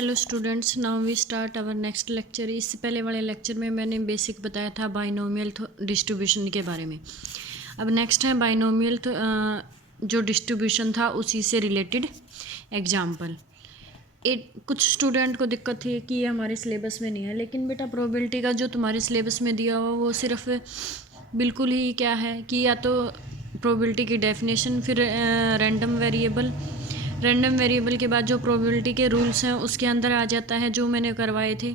Hello students, now we start our next lecture. इससे पहले वाले लेक्चर में मैंने बेसिक बताया था बाइनोमियल डिस्ट्रीब्यूशन के बारे में। अब नेक्स्ट है बाइनोमियल जो डिस्ट्रीब्यूशन था उसी से रिलेटेड एग्जाम्पल। कुछ स्टूडेंट को दिक्कत थी कि ये हमारे सिलेबस में नहीं है, लेकिन बेटा प्रोबेबिलिटी का जो तुम्हारे सिलेबस में दिया हुआ वो सिर्फ बिल्कुल ही क्या है कि या तो प्रोबेबिलिटी की डेफिनेशन, फिर रैंडम वेरिएबल के बाद जो प्रोबेबिलिटी के रूल्स हैं उसके अंदर आ जाता है जो मैंने करवाए थे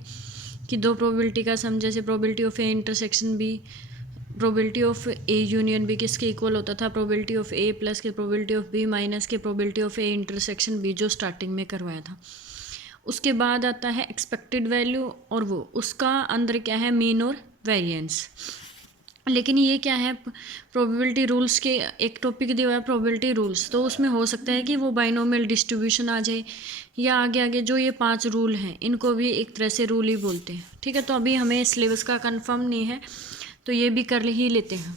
कि दो प्रोबेबिलिटी का सम, जैसे probability of A intersection B, probability of A union B किसके इक्वल होता था, प्रोबेबिलिटी ऑफ ए प्लस के प्रोबेबिलिटी ऑफ बी माइनस के probability of A intersection B, जो स्टार्टिंग में करवाया था। उसके बाद आता है एक्सपेक्टेड वैल्यू, और वो उसका अंदर क्या है, मीन और वेरिएंस। लेकिन ये क्या है, प्रोबेबिलिटी रूल्स के एक टॉपिक दिया हुआ है प्रोबेबिलिटी रूल्स, तो उसमें हो सकता है कि वो बाइनोमियल डिस्ट्रीब्यूशन आ जाए, या आगे जो ये 5 रूल हैं इनको भी एक तरह से रूल ही बोलते हैं। ठीक है, तो अभी हमें सिलेबस का कंफर्म नहीं है तो ये भी कर ही लेते हैं।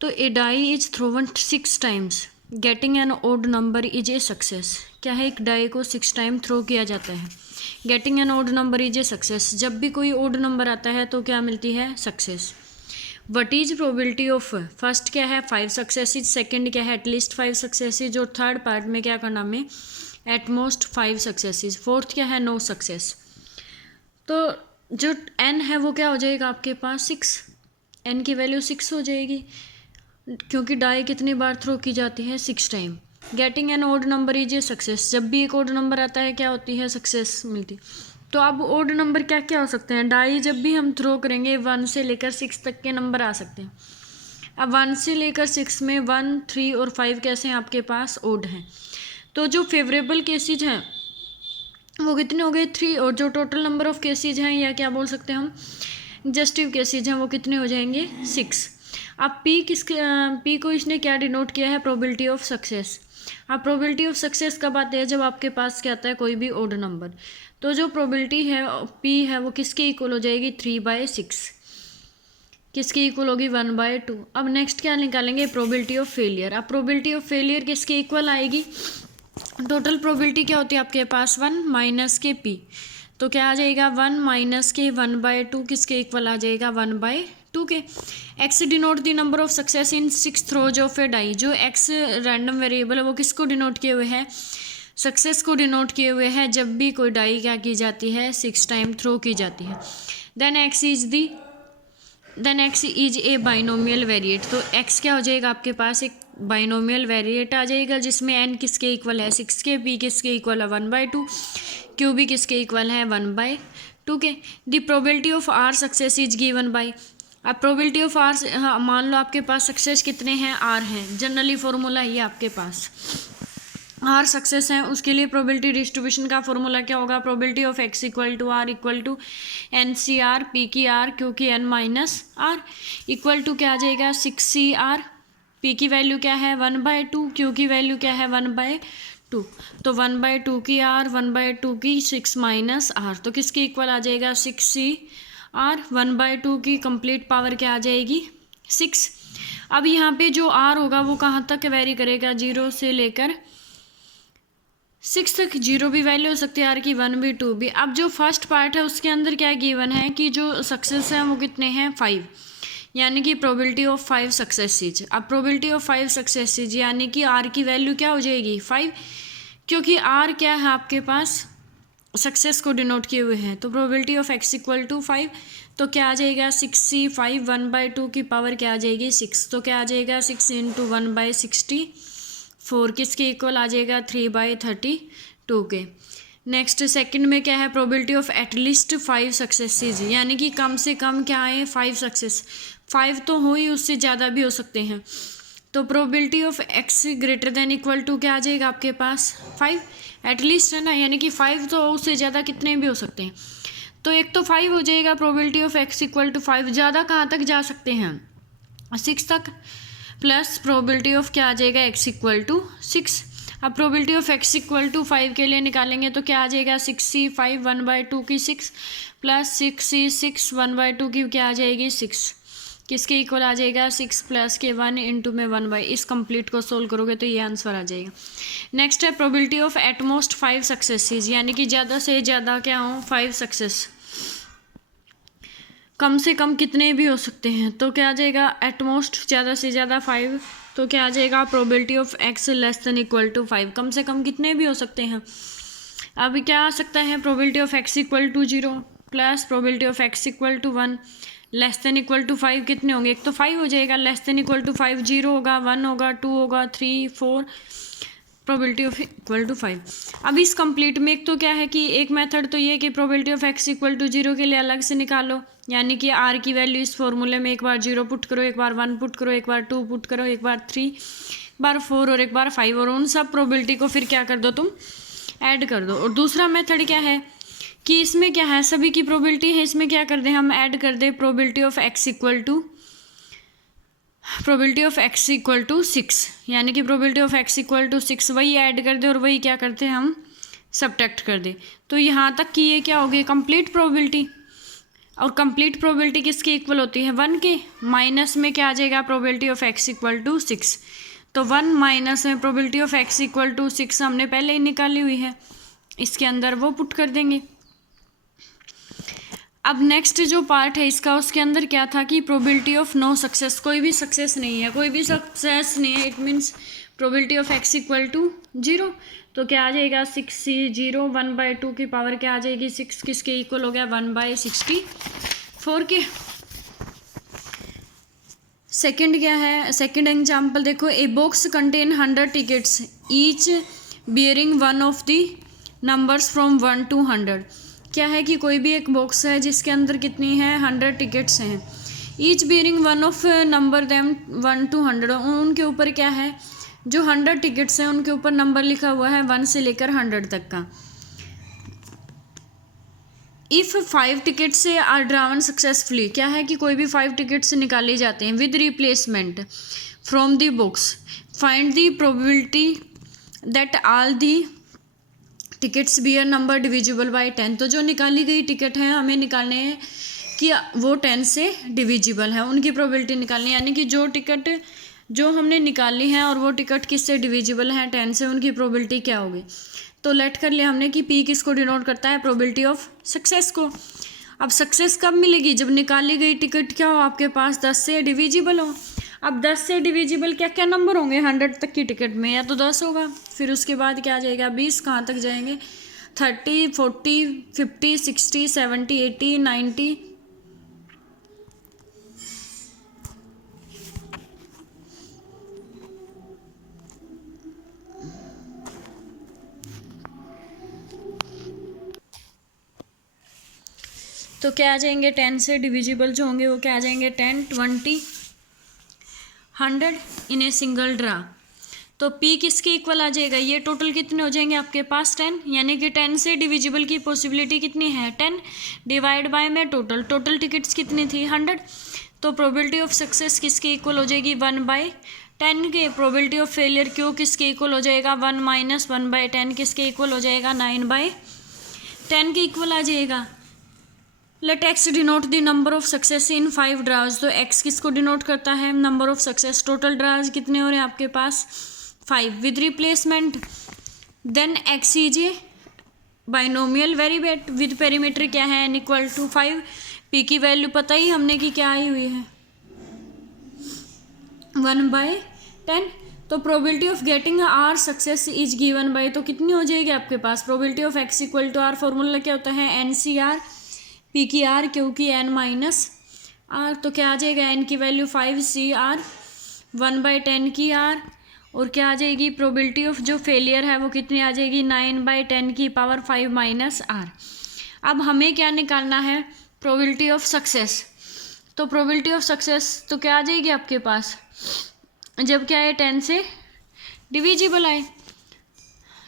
तो a die is thrown 6 times, getting an odd number is a success. क्या है, एक डाई को 6 टाइम थ्रो किया जाता है, getting an odd number is a success. जब भी कोई ओड नंबर आता है तो क्या मिलती है, success. What is probability of, first क्या है 5 सक्सेसिज, सेकंड क्या है एटलीस्ट 5 सक्सेसिज, और थर्ड पार्ट में क्या करना हमें, एटमोस्ट 5 सक्सेसिज, फोर्थ क्या है नो सक्सेस। तो जो n है वो क्या हो जाएगा आपके पास 6, n की वैल्यू 6 हो जाएगी, क्योंकि डाई कितनी बार थ्रो की जाती है, 6 time. Getting an odd number is a success, जब भी एक ओड नंबर आता है क्या होती है, सक्सेस मिलती। तो अब ओड नंबर क्या क्या हो सकते हैं, डाई जब भी हम थ्रो करेंगे 1 से लेकर 6 तक के नंबर आ सकते हैं। अब 1 से लेकर 6 में 1, 3 और 5 कैसे हैं आपके पास, ओड हैं। तो जो फेवरेबल केसेज हैं वो कितने हो गए, 3, और जो टोटल नंबर ऑफ केसेज हैं या क्या बोल सकते हैं हम, जस्टिव केसेज हैं, वो कितने हो जाएंगे, 6। अब पी को इसने क्या डिनोट किया है, प्रोबेबिलिटी ऑफ सक्सेस। अब प्रोबेबिलिटी ऑफ सक्सेस कब आती है, जब आपके पास क्या आता है, कोई भी ओड नंबर। तो जो प्रोबेबिलिटी है पी है वो किसके इक्वल हो जाएगी, 3/6, किसके इक्वल होगी, 1/2। अब नेक्स्ट क्या निकालेंगे, प्रोबेबिलिटी ऑफ फेलियर। अब प्रोबेबिलिटी ऑफ फेलियर किसके इक्वल आएगी, टोटल प्रोबेबिलिटी क्या होती है आपके पास, 1 माइनस के पी, तो क्या आ जाएगा 1 माइनस के 1/2, किसके इक्वल आ जाएगा, 1/2 के। X denote the number of success in 6 throws of a die, जो एक्स रैंडम वेरिएबल है वो किसको डिनोट किए हुए है, सक्सेस को डिनोट किए हुए है जब भी कोई डाई क्या की जाती है, 6 टाइम थ्रो की जाती है। Then X is a binomial variate, तो एक्स क्या हो जाएगा आपके पास, एक बाइनोमियल वेरिएट आ जाएगा जिसमें एन किसके इक्वल है, 6 के, पी किसके इक्वल है, 1/2, क्यू भी किसके इक्वल है, 1/2 के। The probability of r success is given by, अब प्रोबेबिलिटी ऑफ आर, हाँ मान लो आपके पास सक्सेस कितने हैं, आर हैं, जनरली फॉर्मूला ये आपके पास आर सक्सेस है, उसके लिए प्रोबेबिलिटी डिस्ट्रीब्यूशन का फॉर्मूला क्या होगा, probability of x equal to r equal to n C r, P की आर, क्यू की n minus r, equal to क्या आ जाएगा, 6CR, पी की वैल्यू क्या है, 1/2, क्यू की वैल्यू क्या है, 1/2, तो 1/2 की आर, 1/2 की 6 माइनस आर, तो किसके इक्वल आ जाएगा, 6CR, 1/2 की कंप्लीट पावर क्या आ जाएगी, 6। अब यहाँ पे जो आर होगा वो कहाँ तक वेरी करेगा, 0 से लेकर 6 तक, 0 भी वैल्यू हो सकती है आर की, 1 भी, 2 भी। अब जो फर्स्ट पार्ट है उसके अंदर क्या गिवन है कि जो सक्सेस है वो कितने हैं, 5, यानी कि प्रोबेबिलिटी ऑफ 5 सक्सेसिज। अब प्रोबेबिलिटी ऑफ 5 सक्सेसिज यानी कि आर की वैल्यू क्या हो जाएगी, 5, क्योंकि आर क्या है आपके पास, सक्सेस को डिनोट किए हुए हैं। तो probability of x equal to 5, तो क्या आ जाएगा, 6C5, 1/2 की पावर क्या आ जाएगी, 6, तो क्या आ जाएगा, 6 × 1/64, किसके इक्वल आ जाएगा, 3/32 के। नेक्स्ट सेकंड में क्या है, प्रोबेबिलिटी ऑफ एटलीस्ट 5 सक्सेसिज, यानी कि कम से कम क्या है, 5 सक्सेस, 5 तो हो ही, उससे ज़्यादा भी हो सकते हैं। तो probability of x greater than equal to क्या आ जाएगा आपके पास, 5, एटलीस्ट है ना, यानी कि 5 तो उससे ज़्यादा कितने भी हो सकते हैं। तो एक तो 5 हो जाएगा, probability of x equal to 5, ज़्यादा कहाँ तक जा सकते हैं, 6 तक, प्लस प्रोबेबिलिटी ऑफ क्या आ जाएगा, एक्स इक्वल टू 6। अब probability of x equal to 5 के लिए निकालेंगे तो क्या आ जाएगा, 6C5, 1/2 की 6, प्लस 6C6, 1/2 की क्या आ जाएगी, 6, किसके इक्वल आ जाएगा 6 प्लस के 1 इंटू में 1/, इस कंप्लीट को सोल्व करोगे तो ये आंसर आ जाएगा। नेक्स्ट है प्रोबेबिलिटी ऑफ एटमोस्ट 5 सक्सेसेस, यानी कि ज़्यादा से ज़्यादा क्या हो 5 सक्सेस, कम से कम कितने भी हो सकते हैं। तो क्या आ जाएगा एटमोस्ट ज़्यादा से ज़्यादा 5, तो क्या आ जाएगा probability of x less than equal to 5, कम से कम कितने भी हो सकते हैं। अब क्या आ सकता है probability of x equal to 0 plus probability of x equal to 1 less than equal to 5, कितने होंगे, एक तो 5 हो जाएगा, लेस देन इक्वल टू 5 0 होगा, 1 होगा, 2 होगा, 3 4, प्रोबेबिलिटी ऑफ इक्वल टू 5। अब इस कंप्लीट में एक तो क्या है कि एक मेथड तो ये कि probability of x equal to 0 के लिए अलग से निकालो, यानी कि r की वैल्यू इस फॉर्मूले में एक बार 0 पुट करो, एक बार 1 पुट करो, एक बार 2 पुट करो, एक बार 3, एक बार 4 और एक बार 5, और उन सब प्रोबेबिलिटी को फिर क्या कर दो तुम ऐड कर दो। और दूसरा मेथड क्या है कि इसमें क्या है सभी की प्रोबेबिलिटी है, इसमें क्या कर दें हम ऐड कर दें probability of x equal to 6, यानी कि probability of x equal to 6 वही ऐड कर दे और वही क्या करते हैं हम सब्ट्रैक्ट कर दे। तो यहाँ तक कि ये क्या हो गई कंप्लीट प्रोबेबिलिटी, और कंप्लीट प्रोबेबिलिटी किसके इक्वल होती है 1 के, माइनस में क्या आ जाएगा probability of x equal to 6, तो 1 माइनस में probability of x equal to 6 हमने पहले ही निकाली हुई है, इसके अंदर वो पुट कर देंगे। अब नेक्स्ट जो पार्ट है इसका, उसके अंदर क्या था कि प्रोबेबिलिटी ऑफ नो सक्सेस, कोई भी सक्सेस नहीं है, कोई भी सक्सेस नहीं है, it means probability of x equal to 0, तो क्या आ जाएगा 6 0 1/2 की पावर क्या आ जाएगी 6, किसके इक्वल हो गया 1/64 के। सेकंड क्या है, सेकंड एग्जांपल देखो, a box contain 100 tickets each bearing one of the numbers from 1 to 100, क्या है कि कोई भी एक बॉक्स है जिसके अंदर कितनी है 100 टिकट्स हैं, each bearing one of number them 1 to 100, उनके ऊपर क्या है जो 100 टिकट्स हैं उनके ऊपर नंबर लिखा हुआ है 1 से लेकर 100 तक का। इफ़ 5 टिकट्स से आर ड्रावन सक्सेसफुली, क्या है कि कोई भी 5 टिकट्स निकाले जाते हैं with replacement from the box, find the probability that all the tickets bear number divisible by 10, तो जो निकाली गई टिकट है हमें निकालने हैं कि वो 10 से डिविजिबल है, उनकी प्रोबेबिलिटी निकालनी है, यानी कि जो टिकट जो हमने निकाली है और वो टिकट किससे डिविजिबल है 10 से, उनकी प्रोबेबिलिटी क्या होगी। तो लेट कर लिया हमने कि P किसको डिनोट करता है प्रोबेबिलिटी ऑफ सक्सेस को। अब सक्सेस कब मिलेगी जब निकाली गई टिकट क्या हो आपके पास 10 से डिविजिबल हो। अब 10 से डिविजिबल क्या क्या नंबर होंगे 100 तक की टिकट में, या तो 10 होगा, फिर उसके बाद क्या आ जाएगा 20, कहाँ तक जाएंगे 30 40 50 60 70 80 90, तो क्या आ जाएंगे 10 से डिविजिबल जो होंगे वो क्या आ जाएंगे 10 20 100 इन ए सिंगल ड्रा। तो P किसके इक्वल आ जाएगा, ये टोटल कितने हो जाएंगे आपके पास 10, यानी कि 10 से डिविजिबल की पॉसिबिलिटी कितनी है 10 डिवाइड बाय में टोटल टिकट्स कितनी थी 100, तो प्रोबेबिलिटी ऑफ सक्सेस किसके इक्वल हो जाएगी 1/10 के। प्रोबेबिलिटी ऑफ फेलियर क्यों किसके इक्वल हो जाएगा 1 माइनस 1/10 किसके इक्वल हो जाएगा 9/10 के इक्वल आ जाएगा। Let x denote the number of success in 5 draws, तो x किसको डिनोट करता है number of success, total draws कितने हो रहे हैं आपके पास 5 with replacement, then x is a binomial variable with perimeter क्या है n इक्वल टू 5, p की वैल्यू पता ही हमने कि क्या आई हुई है 1/10, तो probability of getting r success is given by, तो कितनी हो जाएगी आपके पास probability of x equal to r, formula क्या होता है NCR, P की R क्योंकि n माइनस R, तो क्या आ जाएगा n की वैल्यू 5 CR 1/10 की R, और क्या आ जाएगी प्रोबेबिलिटी ऑफ जो फेलियर है वो कितनी आ जाएगी 9/10 की पावर 5 माइनस R। अब हमें क्या निकालना है प्रोबेबिलिटी ऑफ सक्सेस, तो प्रोबेबिलिटी ऑफ सक्सेस तो क्या आ जाएगी आपके पास जब क्या है 10 से डिविजिबल आए,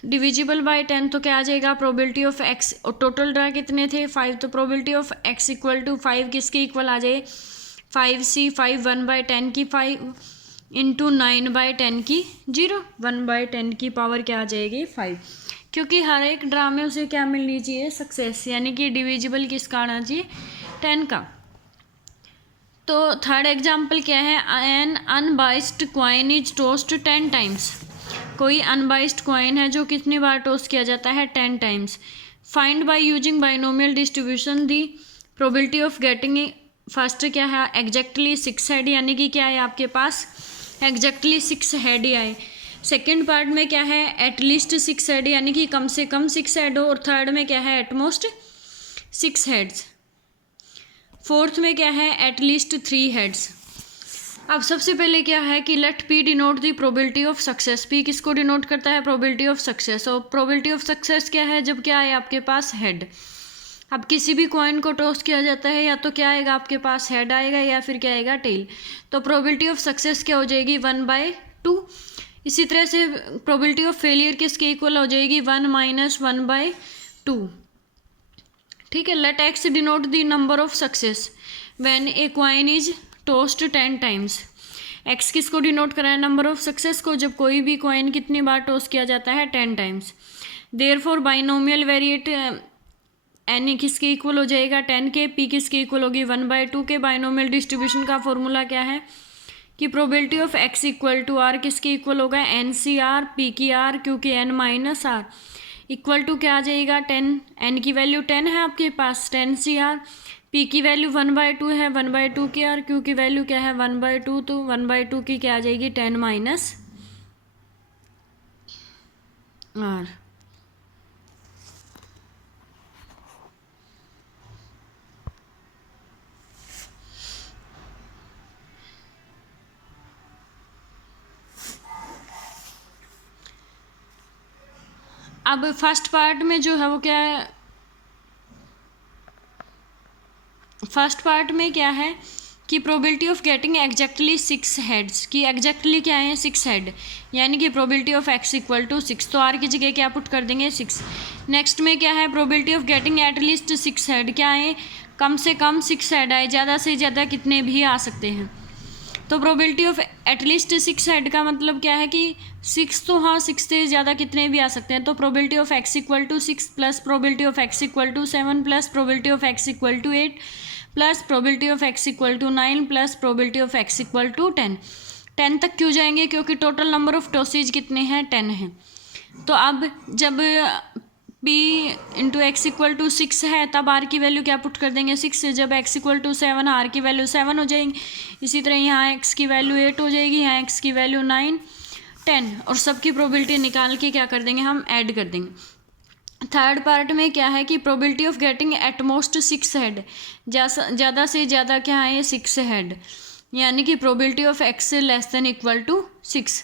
डिविजिबल बाय 10, तो क्या आ जाएगा प्रोबेबिलिटी ऑफ x, और टोटल ड्रा कितने थे 5, तो probability of x equal to 5 किसके इक्वल आ जाए 5C 5 1/10 की 5 इंटू 9/10 की 0, 1/10 की पावर क्या आ जाएगी 5, क्योंकि हर एक ड्रा में उसे क्या मिलनी चाहिए सक्सेस, यानी कि डिविजिबल किसका आना चाहिए 10 का। तो थर्ड एग्जाम्पल क्या है, an unbiased coin is tossed 10 times. कोई अनबाइस्ड कॉइन है जो कितनी बार टोस्ट किया जाता है, 10 times. Find by using binomial distribution the probability of getting. First क्या है, एग्जैक्टली 6 हेड, यानी कि क्या है आपके पास एग्जैक्टली 6 हेड ही आए। सेकेंड पार्ट में क्या है, एटलीस्ट 6 हेड, यानी कि कम से कम 6 हेड हो। और थर्ड में क्या है, एटमोस्ट 6 हेड्स। फोर्थ में क्या है, एटलीस्ट 3 हेड्स। अब सबसे पहले क्या है कि let P denote the probability of success. P किसको डिनोट करता है, प्रोबेबिलिटी ऑफ सक्सेस। और प्रोबेबिलिटी ऑफ सक्सेस क्या है, जब क्या है आपके पास हेड। अब किसी भी कॉइन को टॉस किया जाता है या तो क्या आएगा आपके पास, हेड आएगा या फिर क्या आएगा, टेल। तो प्रोबेबिलिटी ऑफ सक्सेस क्या हो जाएगी, 1/2। इसी तरह से प्रोबेबिलिटी ऑफ फेलियर किसके इक्वल हो जाएगी, 1 - 1/2। ठीक है। Let x denote the number of success when a coin is tossed 10 times. X किसको डिनोट करा है, नंबर ऑफ सक्सेस को, जब कोई भी कॉइन कितनी बार टोस्ट किया जाता है, 10 times. Therefore binomial variate n किसके इक्वल हो जाएगा, 10 के। पी किसके इक्वल होगी, 1/2 के। बाइनोमियल डिस्ट्रीब्यूशन का फॉर्मूला क्या है कि probability of x equal to r किसके इक्वल होगा, एन सी आर, पी की आर, क्यू की n minus r, equal to क्या आ जाएगा, 10। एन की वैल्यू 10 है आपके पास, 10 सी आर। पी की वैल्यू 1/2 है, 1/2 की आर। क्यू की वैल्यू क्या है, 1/2, तो 1/2 की क्या आ जाएगी, 10 माइनस आर। अब फर्स्ट पार्ट में जो है वो क्या है, फर्स्ट पार्ट में क्या है कि probability of getting exactly 6 heads की, एग्जैक्टली क्या है, 6 हेड, यानी कि probability of x equal to 6। तो आर की जगह क्या पुट कर देंगे, 6। नेक्स्ट में क्या है, probability of getting at least 6 head, क्या है, कम से कम 6 हेड आए, ज़्यादा से ज़्यादा कितने भी आ सकते हैं। तो प्रोबेबिलिटी ऑफ एटलीस्ट 6 हेड का मतलब क्या है कि 6, तो हाँ 6 से ज़्यादा कितने भी आ सकते हैं। तो probability of x equal to 6 plus probability of x equal to 7 plus probability of x equal to 8 plus probability of x equal to 9 plus probability of x equal to 10। 10 तक क्यों जाएंगे, क्योंकि टोटल नंबर ऑफ टॉसेज कितने हैं, 10 हैं। तो अब जब p into X equal to 6 है, तब r की वैल्यू क्या पुट कर देंगे, 6। जब x इक्वल टू 7, r की वैल्यू 7 हो जाएगी। इसी तरह यहाँ x की वैल्यू 8 हो जाएगी, यहाँ x की वैल्यू 9, 10, और सबकी प्रोबेबिलिटी निकाल के क्या कर देंगे, हम ऐड कर देंगे। थर्ड पार्ट में क्या है कि probability of getting at most 6 head, ज़्यादा से ज़्यादा क्या है, 6 हेड, यानी कि probability of x less than equal to 6।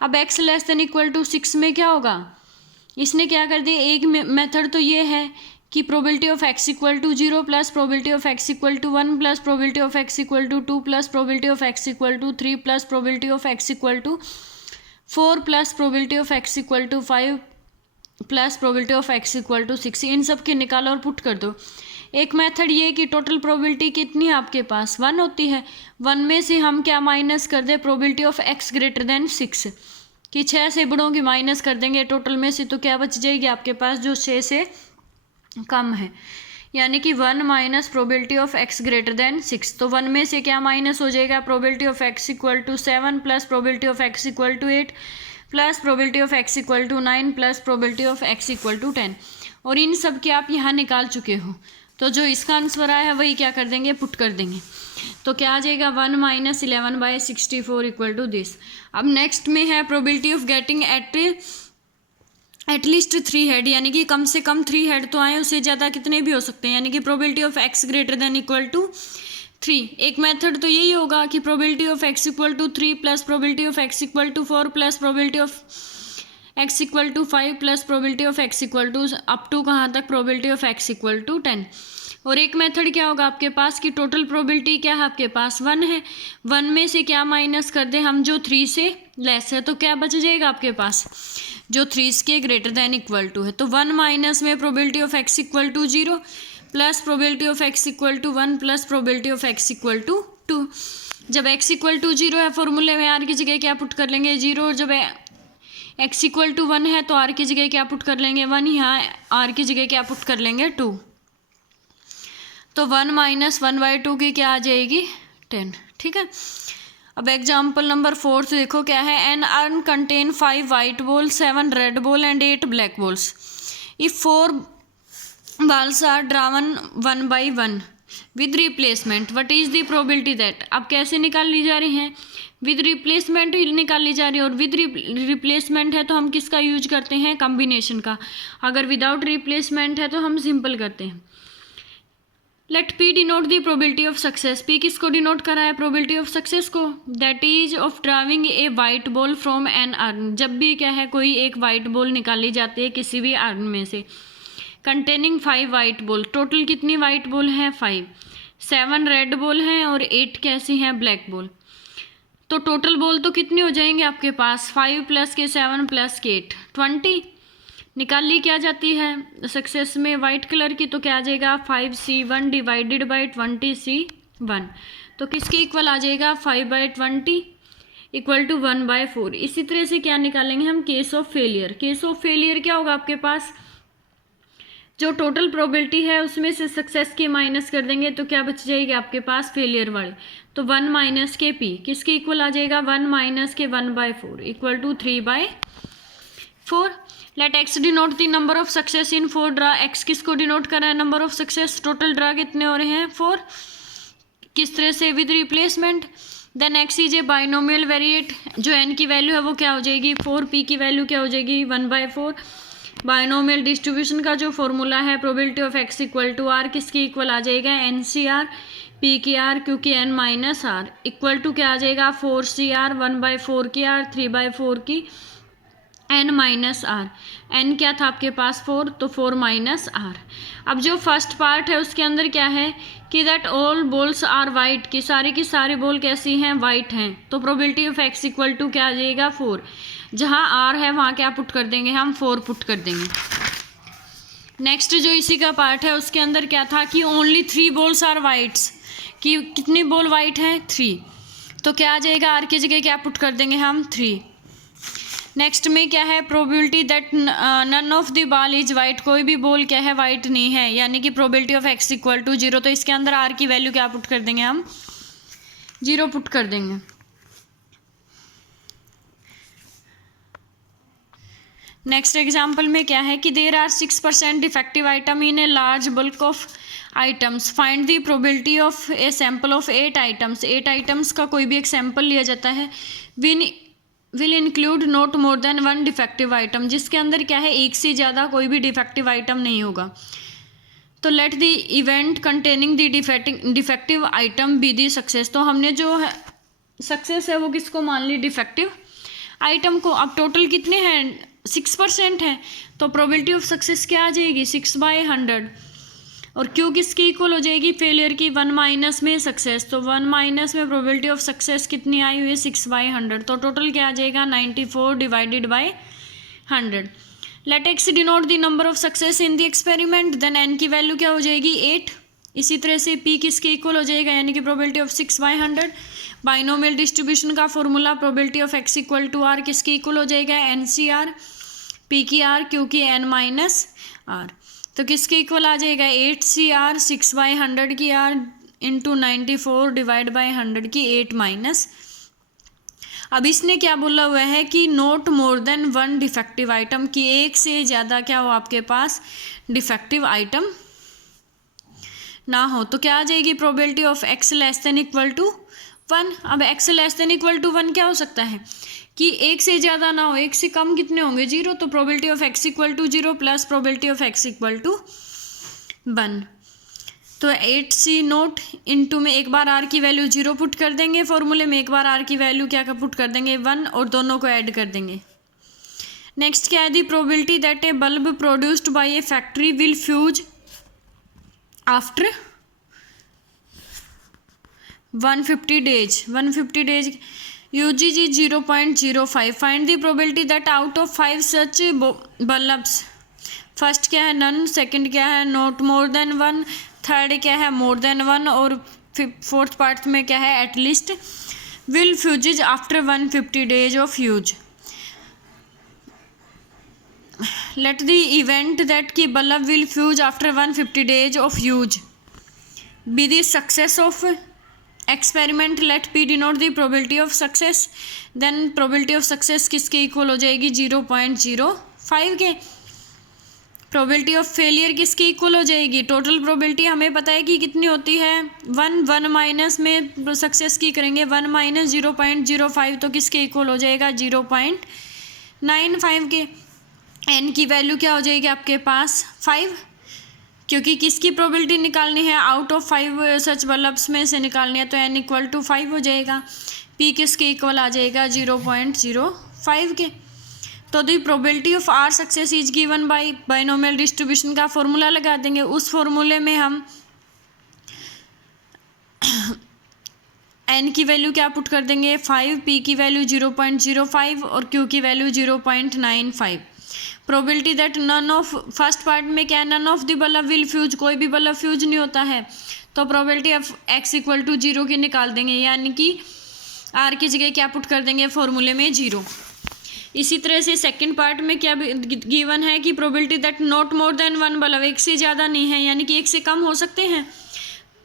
अब x less than equal to 6 में क्या होगा, इसने क्या कर दिया, एक मेथड तो ये है कि probability of x equal to 0 plus probability of x equal to 1 plus probability of x equal to 2 plus probability of x equal to 3 plus probability of x equal to 4 plus probability of x equal to 5 plus probability of x equal to 6। इन सब के निकालो और put कर दो। एक method ये कि टोटल प्रोबेबिलिटी कितनी है आपके पास, 1 होती है। 1 में से हम क्या माइनस कर दे, probability of x greater than 6 कि 6 से बड़ों की माइनस कर देंगे टोटल में से, तो क्या बच जाएगी आपके पास, जो 6 से कम है, यानी कि 1 minus probability of x greater than 6। तो 1 में से क्या माइनस हो जाएगा, probability of x equal to 7 plus probability of x equal to 8 plus probability of x equal to 9 plus probability of x equal to 10। और इन सब के आप यहाँ निकाल चुके हो, तो जो इसका आंसर आया है वही क्या कर देंगे, पुट कर देंगे। तो क्या आ जाएगा, 1 - 11/64 इक्वल टू दिस। अब नेक्स्ट में है probability of getting at least 3 head, यानी कि कम से कम 3 हेड तो आए, उससे ज़्यादा कितने भी हो सकते हैं, यानी कि probability of x greater than equal to 3। एक मेथड तो यही होगा कि probability of x equal to 3 plus probability of x equal to 4 plus probability of x equal to 5 plus probability of x equal to up to कहाँ तक, probability of x equal to 10। और एक method क्या होगा आपके पास कि total probability क्या है आपके पास, 1 है। 1 में से क्या माइनस कर दे हम, जो 3 से लेस है, तो क्या बच जाएगा आपके पास, जो 3 के ग्रेटर देन इक्वल टू है। तो 1 माइनस में probability of x equal to 0 plus probability of x equal to 1 plus probability of x equal to 2। जब एक्स इक्वल टू 0 है, फॉर्मूले में आर की जगह क्या पुट कर लेंगे, 0। और जब एक्स इक्वल टू 1 है तो आर की जगह क्या पुट कर लेंगे, 1। यहाँ आर की जगह क्या पुट कर लेंगे, 2। तो 1 - 1/2 की क्या आ जाएगी, 10, ठीक है। अब एग्जाम्पल नंबर 4 देखो क्या है, an urn contain 5 white ball, 7 red ball and 8 black balls. If 4 balls are drawn 1 by 1 with replacement, what is the probability that। अब कैसे निकाल ली जा रही हैं, विद रिप्लेसमेंट ही निकाल ली जा रही है, और विद रिप्लेसमेंट है तो हम किसका यूज करते हैं, कम्बिनेशन का। अगर विदाउट रिप्लेसमेंट है तो हम सिंपल करते हैं। Let P denote the probability of success. P किसको डिनोट करा है, प्रोबेबिलिटी ऑफ सक्सेस को। That is of driving a white ball from an urn. जब भी क्या है कोई एक वाइट बॉल निकाली जाती है किसी भी अर्न में से, कंटेनिंग 5 वाइट बॉल, टोटल कितनी वाइट बॉल है 5, 7 रेड बॉल हैं और 8 कैसी हैं ब्लैक बॉल। तो टोटल बॉल तो कितने हो जाएंगे आपके पास, 5 + के 7 + के 8 20। निकाल ली क्या जाती है सक्सेस में वाइट कलर की, तो क्या आ जाएगा 5C1 डिवाइडेड बाई 20C1। तो किसके इक्वल आ जाएगा 5/20 इक्वल टू 1/4। इसी तरह से क्या निकालेंगे हम, case of failure. Case of failure क्या होगा आपके पास, जो टोटल प्रोबेबिलिटी है उसमें से सक्सेस की माइनस कर देंगे तो क्या बच जाएगी आपके पास फेलियर वाले। तो 1 - के पी किसके इक्वल आ जाएगा, 1 - के 1/4 equal to 3/4। Let x denote the number of success in 4 draw. X किसको डिनोट कर रहा है, number of success. Total draw कितने हो रहे हैं 4, किस तरह से, with replacement. Then X is a binomial variate, जो एन की वैल्यू है वो क्या हो जाएगी 4, पी की वैल्यू क्या हो जाएगी 1/4। बाइनोमियल डिस्ट्रीब्यूशन का जो फॉर्मूला है probability of x equal to r, किसके इक्वल आ जाएगा NCR, पी की आर क्योंकि n - r इक्वल टू क्या आ जाएगा 4CR, 1/4 की r, 3/4 की n - r। n क्या था आपके पास 4, तो 4 - r। अब जो फर्स्ट पार्ट है उसके अंदर क्या है कि that all balls are white, की सारी बॉल कैसी हैं वाइट हैं। तो probability of x equal to क्या आ जाएगा 4। जहाँ r है वहाँ क्या पुट कर देंगे हम 4 पुट कर देंगे। नेक्स्ट जो इसी का पार्ट है उसके अंदर क्या था कि ओनली 3 बॉल्स आर वाइट्स, कि कितनी बॉल वाइट हैं 3। तो क्या आ जाएगा r की जगह क्या पुट कर देंगे हम 3। नेक्स्ट में क्या है probability that none of the ball is white, कोई भी बॉल क्या है वाइट नहीं है, यानी कि probability of x equal to 0। तो इसके अंदर r की वैल्यू क्या पुट कर देंगे हम 0 पुट कर देंगे। नेक्स्ट एग्जाम्पल में क्या है कि there are 6% defective item in a large bulk of items, find the probability of a sample of 8 items. 8 items का कोई भी एक सैम्पल लिया जाता है, will include not more than 1 defective item, जिसके अंदर क्या है एक से ज़्यादा कोई भी डिफेक्टिव आइटम नहीं होगा। तो late the event containing the defective item be the success. तो हमने जो है सक्सेस है वो किसको मान ली, डिफेक्टिव आइटम को। अब टोटल कितने हैं 6% है, तो प्रोबेबिलिटी ऑफ सक्सेस क्या आ जाएगी 6/100। और क्यू किसकी इक्वल हो जाएगी, फेलियर की 1 - में सक्सेस। तो 1 - में प्रोबेबिलिटी ऑफ सक्सेस कितनी आई हुई है 6/100। तो टोटल क्या आ जाएगा 94 divided by 100। Let x denote the number of success in the experiment, then n की वैल्यू क्या हो जाएगी 8। इसी तरह से पी किसके इक्वल हो जाएगा, यानी कि प्रोबेबिलिटी ऑफ 6/100। बाइनोमियल डिस्ट्रीब्यूशन का formula probability of x equal to r किसके इक्वल हो जाएगा NCR, पी की आर क्योंकि n - r। तो किसके इक्वल आ जाएगा 8CR 6/100 की r इंटू 94 डिवाइड बाई 100 की 8 - अब इसने क्या बोला हुआ है कि not more than 1 defective item, की एक से ज़्यादा क्या हो आपके पास डिफेक्टिव आइटम ना हो। तो क्या आ जाएगी probability of x less than equal to 1। अब x less than equal to 1 क्या हो सकता है कि एक से ज़्यादा ना हो, एक से कम कितने होंगे 0। तो probability of x equal to 0 plus probability of x equal to 1। तो 8C नोट इंटू में एक बार r की वैल्यू 0 पुट कर देंगे, फॉर्मूले में एक बार r की वैल्यू क्या पुट कर देंगे 1, और दोनों को ऐड कर देंगे। नेक्स्ट क्या है the probability that a bulb produced by a factory will fuse after 150 days UGG 0.05। Find the probability that out of 5 such bulbs, first क्या है नन, सेकंड क्या है नॉट मोर देन 1, थर्ड क्या है मोर देन 1, और fourth part में क्या है at least will fuses after 150 days of use. Let the event that की bulb will fuse after 150 days of use be the success of experiment let P denote the probability of success, then probability of success किसके equal हो जाएगी 0.05 के। Probability of failure किसके equal हो जाएगी, total probability हमें पता है कि कितनी होती है 1 माइनस में सक्सेस की करेंगे 1 माइनस 0.05 तो किसके इक्वल हो जाएगा 0.95 के। एन की वैल्यू क्या हो जाएगी आपके पास 5, क्योंकि किसकी प्रोबेबिलिटी निकालनी है आउट ऑफ 5 सच बल्ब्स में से निकालनी है, तो एन इक्वल टू 5 हो जाएगा। पी किसके इक्वल आ जाएगा 0.05 के। तो the probability of r success is given by binomial distribution का फॉर्मूला लगा देंगे। उस फॉर्मूले में हम एन की वैल्यू क्या पुट कर देंगे 5, पी की वैल्यू 0.05 और क्यू की value 0.95। Probability that none of, first part में क्या है none of the bulb will fuse, कोई भी बल्ब फ्यूज नहीं होता है, तो probability of x equal to 0 की निकाल देंगे, यानी कि आर की जगह क्या पुट कर देंगे फॉर्मूले में 0। इसी तरह से सेकंड पार्ट में क्या गिवन है कि probability that not more than 1 bulb, एक से ज़्यादा नहीं है यानी कि एक से कम हो सकते हैं।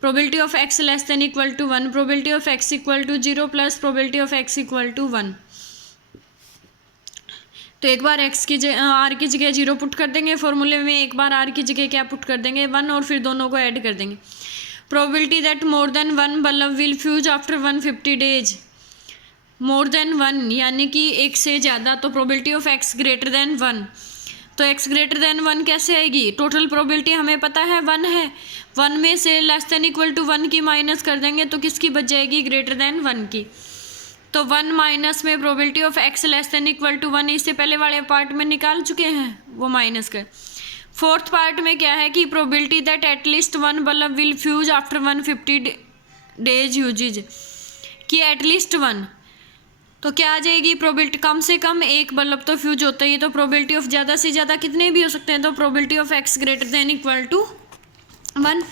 Probability of x less than equal to 1, probability of x equal to 0 plus probability of x equal to 1। तो एक बार एक्स की आर की जगह 0 पुट कर देंगे फॉर्मूले में, एक बार आर की जगह क्या पुट कर देंगे 1 और फिर दोनों को ऐड कर देंगे। Probability that more than 1 bulb will fuse after 150 days, more than 1 यानी कि एक से ज़्यादा, तो probability of x greater then 1, तो एक्स ग्रेटर देन 1 कैसे आएगी, टोटल प्रोबेबिलिटी हमें पता है 1 है, 1 में से लेस देन इक्वल टू 1 की माइनस कर देंगे तो किसकी बच जाएगी ग्रेटर देन 1 की। तो 1 माइनस में probability of x less than equal to 1 इससे पहले वाले पार्ट में निकाल चुके हैं, वो माइनस कर। फोर्थ पार्ट में क्या है कि probability that at least 1 bulb will fuse after 150 days usage, कि एटलीस्ट 1, तो क्या आ जाएगी प्रोबेबिलिटी कम से कम एक बल्ब तो फ्यूज होता ही है, तो प्रोबेबिलिटी ऑफ ज़्यादा से ज़्यादा कितने भी हो सकते हैं, तो probability of x greater than equal to 1।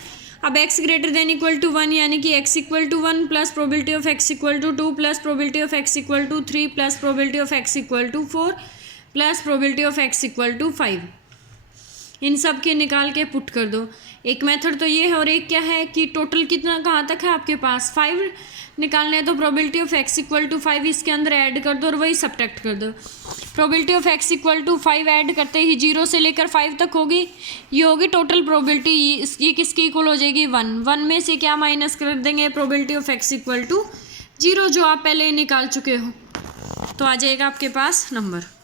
अब x greater than equal to 1 यानी कि x equal to 1 plus probability of x equal to 2 plus probability of x equal to 3 plus probability of x equal to 4 plus probability of x equal to 5। इन सब के निकाल के put कर दो। एक मेथड तो ये है और एक क्या है कि टोटल कितना कहाँ तक है आपके पास 5 निकालना है, तो probability of x equal to 5 इसके अंदर ऐड कर दो और वही सब्ट्रैक्ट कर दो। Probability of x equal to 5 add करते ही 0 से लेकर 5 तक होगी, ये होगी टोटल प्रोबेबिलिटी, ये किसकी इक्वल हो जाएगी 1 में से क्या माइनस कर देंगे probability of x equal to 0 जो आप पहले निकाल चुके हो, तो आ जाएगा आपके पास नंबर।